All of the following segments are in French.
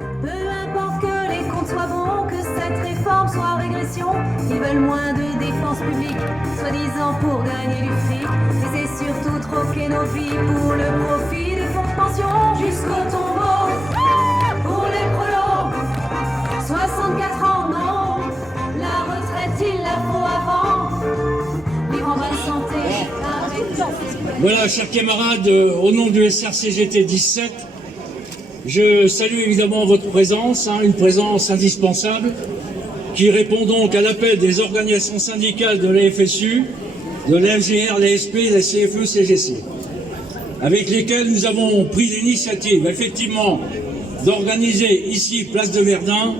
Peu importe que les comptes soient bons, que cette réforme soit régression, ils veulent moins de défense publique, soi-disant pour gagner du fric. Et c'est surtout troquer nos vies pour le profit des fonds de pension jusqu'au tombeau. Pour les prolos, 64 ans, non, la retraite il la faut avant. Vivre en bonne santé, arrêtez. Voilà, chers camarades, au nom du SRCGT 17, je salue évidemment votre présence, une présence indispensable, qui répond donc à l'appel des organisations syndicales de la FSU, de la FGR, la SP, la CFE, CGC, avec lesquelles nous avons pris l'initiative, effectivement, d'organiser ici, place de Verdun,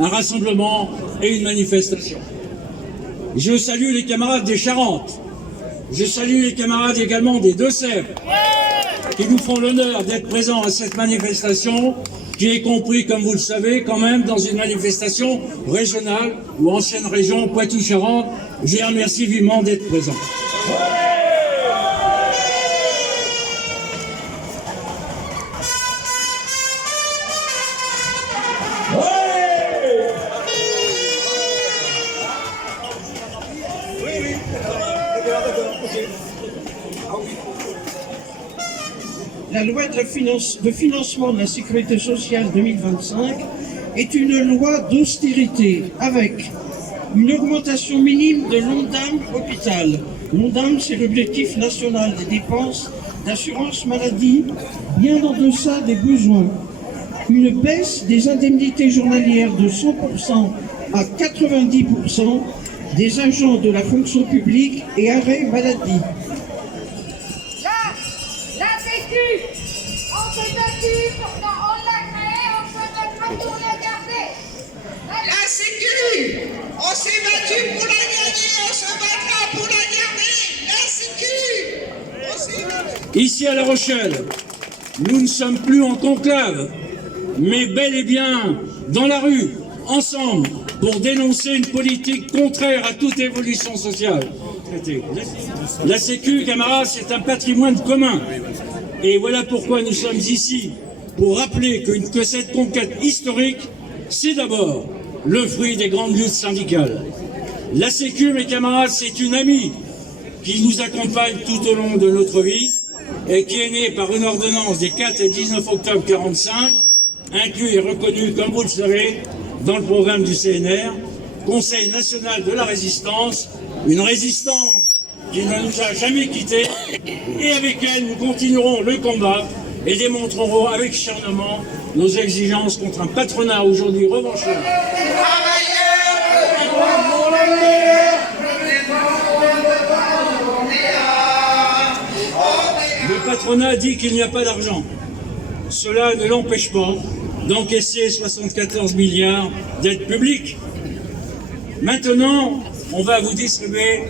un rassemblement et une manifestation. Je salue les camarades des Charentes, je salue les camarades également des Deux-Sèvres, qui nous font l'honneur d'être présents à cette manifestation, qui est compris, comme vous le savez, quand même dans une manifestation régionale ou ancienne région Poitou-Charentes. Je les remercie vivement d'être présents. La loi de financement de la sécurité sociale 2025 est une loi d'austérité avec une augmentation minime de l'ONDAM hôpital. L'ONDAM, c'est l'objectif national des dépenses d'assurance maladie, bien en deçà des besoins. Une baisse des indemnités journalières de 100% à 90% des agents de la fonction publique et arrêt maladie. La Sécu, on s'est battu quand on l'a créée, on se battra pour la garder. La Sécu, on s'est battu pour la gagner, on se battra pour la garder. La Sécu, on s'est battu. Ici à La Rochelle, nous ne sommes plus en conclave, mais bel et bien dans la rue, ensemble, pour dénoncer une politique contraire à toute évolution sociale. La Sécu, camarades, c'est un patrimoine commun. Et voilà pourquoi nous sommes ici, pour rappeler que cette conquête historique, c'est d'abord le fruit des grandes luttes syndicales. La Sécu, mes camarades, c'est une amie qui nous accompagne tout au long de notre vie et qui est née par une ordonnance des 4 et 19 octobre 1945, inclus et reconnu, comme vous le savez, dans le programme du CNR, Conseil national de la résistance, une résistance qui ne nous a jamais quittés, et avec elle, nous continuerons le combat et démontrerons avec acharnement nos exigences contre un patronat aujourd'hui revanchard. Le patronat dit qu'il n'y a pas d'argent. Cela ne l'empêche pas d'encaisser 74 milliards d'aides publiques. Maintenant, on va vous distribuer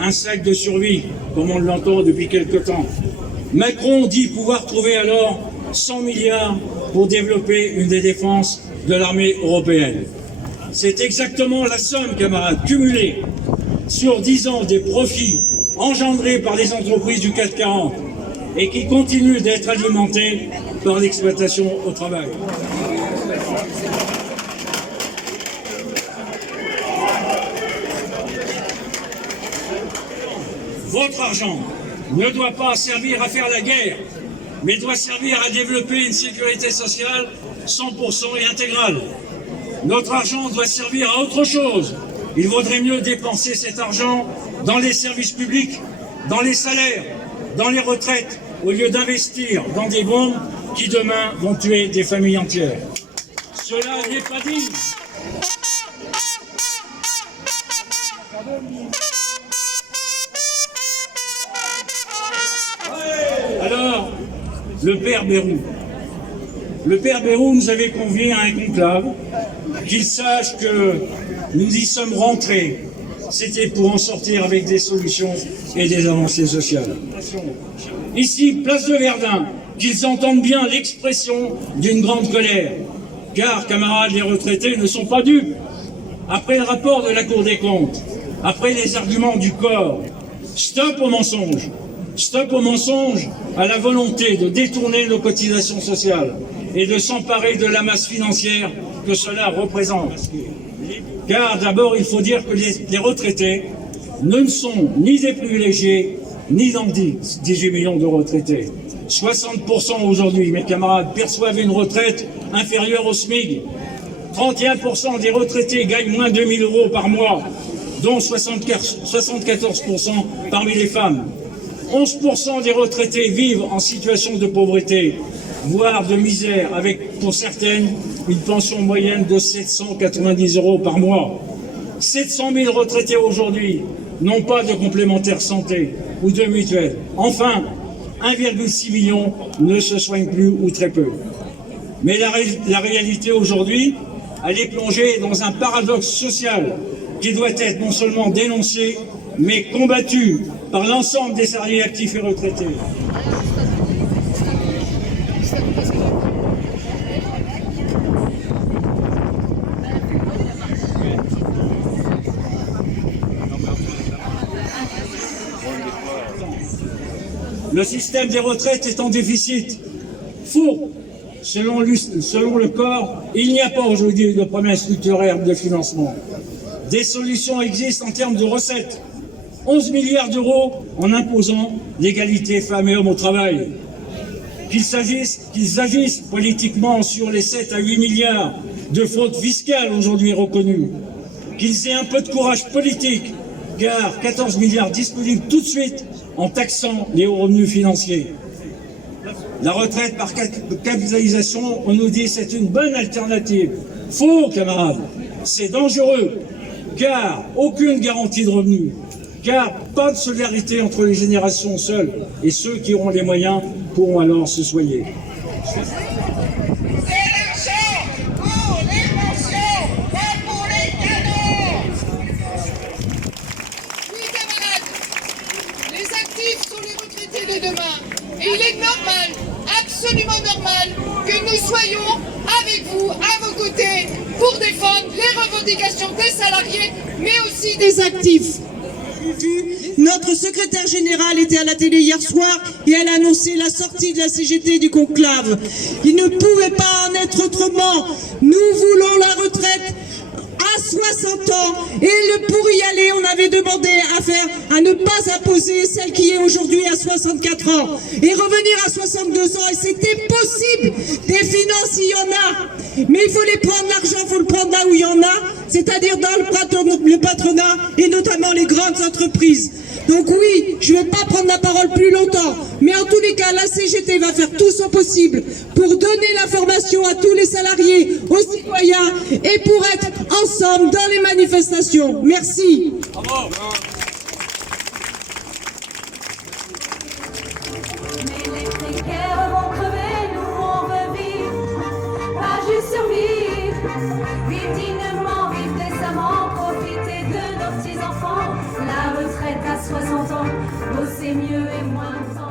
un sac de survie, comme on l'entend depuis quelque temps. Macron dit pouvoir trouver alors 100 milliards pour développer une des défenses de l'armée européenne. C'est exactement la somme, camarades, cumulée sur 10 ans des profits engendrés par les entreprises du CAC 40 et qui continuent d'être alimentés par l'exploitation au travail. Votre argent ne doit pas servir à faire la guerre, mais doit servir à développer une sécurité sociale 100% et intégrale. Notre argent doit servir à autre chose. Il vaudrait mieux dépenser cet argent dans les services publics, dans les salaires, dans les retraites, au lieu d'investir dans des bombes qui demain vont tuer des familles entières. Cela n'est pas digne. Alors, le père Bérou. Le père Bérou nous avait conviés à un conclave, qu'il sache que nous y sommes rentrés. C'était pour en sortir avec des solutions et des avancées sociales. Ici, place de Verdun, qu'ils entendent bien l'expression d'une grande colère. Car, camarades, les retraités ne sont pas dupes. Après le rapport de la Cour des comptes, après les arguments du corps, stop au mensonge à la volonté de détourner nos cotisations sociales et de s'emparer de la masse financière que cela représente. Car d'abord, il faut dire que les retraités ne sont ni des privilégiés, ni dans 18 millions de retraités. 60% aujourd'hui, mes camarades, perçoivent une retraite inférieure au SMIC. 31% des retraités gagnent moins de 2 000 € par mois, dont 74% parmi les femmes. 11% des retraités vivent en situation de pauvreté, voire de misère, avec pour certaines une pension moyenne de 790 € par mois. 700 000 retraités aujourd'hui n'ont pas de complémentaire santé ou de mutuelle. Enfin, 1,6 million ne se soignent plus ou très peu. Mais la réalité aujourd'hui, elle est plongée dans un paradoxe social qui doit être non seulement dénoncé, mais combattu par l'ensemble des salariés actifs et retraités. Le système des retraites est en déficit. Faux. Selon le corps, il n'y a pas aujourd'hui de promesse structurelle de financement. Des solutions existent en termes de recettes. 11 milliards d'euros en imposant l'égalité femmes et hommes au travail. Qu'ils agissent politiquement sur les 7 à 8 milliards de fraude fiscale aujourd'hui reconnues. Qu'ils aient un peu de courage politique, car 14 milliards disponibles tout de suite en taxant les hauts revenus financiers. La retraite par capitalisation, on nous dit c'est une bonne alternative. Faux, camarades, c'est dangereux, car aucune garantie de revenus, car pas de solidarité entre les générations seules, et ceux qui auront les moyens pourront alors se soigner. De demain. Et il est normal, absolument normal, que nous soyons avec vous, à vos côtés, pour défendre les revendications des salariés, mais aussi des actifs. Notre secrétaire générale était à la télé hier soir et elle a annoncé la sortie de la CGT du conclave. Il ne pouvait pas en être autrement. Nous voulons la retraite à 60 ans et pour y aller on avait demandé à ne pas imposer celle qui est aujourd'hui à 64 ans et revenir à 62 ans, et c'était possible. Des finances il y en a, mais il faut les prendre, l'argent il faut le prendre là où il y en a, c'est-à-dire dans le patronat et notamment les grandes entreprises. Donc oui, je ne vais pas prendre la parole plus longtemps, mais en tous les cas, la CGT va faire tout son possible pour donner l'information à tous les salariés, aux citoyens, et pour être ensemble dans les manifestations. Merci. Bravo. Mais les précaires vont crever, nous on veut vivre, pas juste survivre. Vivre dignement, vivre décemment, profiter de nos petits-enfants. La retraite à 60 ans, bosser mieux et moins longtemps.